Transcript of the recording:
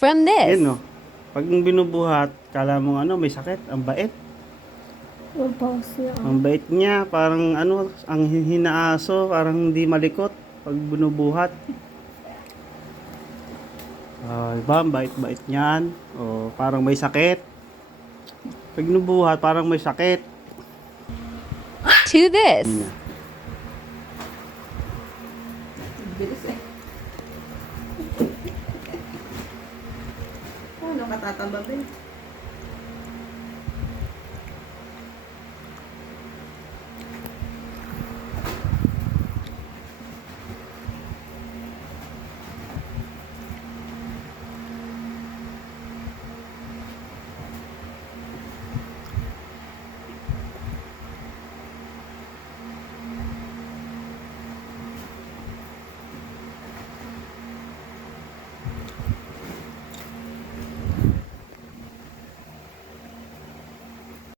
From this. Yan, no? Pag binubuhat, kala mo ano, may sakit. Ang bait. Ang bait niya. Parang ano, ang hinaaso. Parang hindi malikot. Pag binubuhat. Diba? Ang bait-bait niyan. O, parang may sakit. Pag binubuhat, parang may sakit. To this. Yan. Bilis eh. Ano katatambabin?